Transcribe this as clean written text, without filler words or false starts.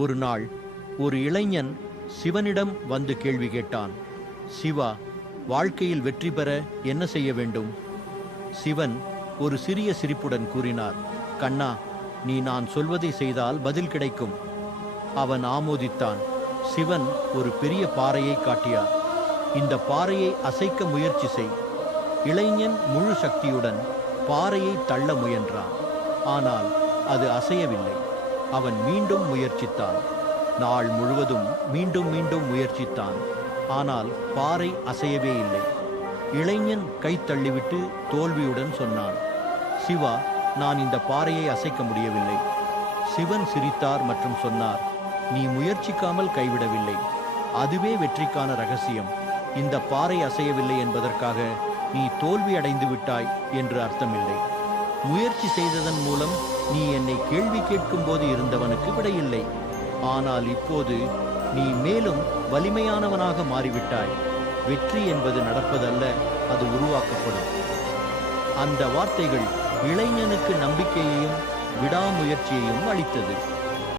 ஒரு நாள் ஒரு இளைஞன் சிவனிடம் வந்து கேள்வி கேட்டான். சிவா, வாழ்க்கையில் வெற்றி பெற என்ன செய்ய வேண்டும்? சிவன் ஒரு சிறிய சிரிப்புடன் கூறினார், கண்ணா, நீ நான் சொல்வதை செய்தால் பதில் கிடைக்கும். அவன் ஆமோதித்தான். சிவன் ஒரு பெரிய பாறையை காட்டியார். இந்த பாறையை அசைக்க முயற்சி செய். இளைஞன் முழு சக்தியுடன் பாறையை தள்ள முயன்றான். ஆனால் அது அசையவில்லை. அவன் மீண்டும் முயற்சித்தான். நாள் முழுவதும் மீண்டும் மீண்டும் முயற்சித்தான். ஆனால் பாறை அசையவே இல்லை. இளைஞன் கை தள்ளிவிட்டு தோல்வியுடன் சொன்னான், சிவா, நான் இந்த பாறையை அசைக்க முடியவில்லை. சிவன் சிரித்தார் மற்றும் சொன்னார், நீ முயற்சிக்காமல் கைவிடவில்லை. அதுவே வெற்றிக்கான ரகசியம். இந்த பாறை அசையவில்லை என்பதற்காக நீ தோல்வி அடைந்து விட்டாய் என்று அர்த்தமில்லை. முயற்சி செய்ததன் மூலம் நீ என்னை கேள்வி கேட்கும் போது இருந்தவனுக்கு விடையில்லை. ஆனால் இப்போது நீ மேலும் வலிமையானவனாக மாறிவிட்டாய். வெற்றி என்பது நடப்பதல்ல, அது உருவாக்கப்படும். அந்த வார்த்தைகள் இளைஞனுக்கு நம்பிக்கையையும் விடாமுயற்சியையும் அளித்தது.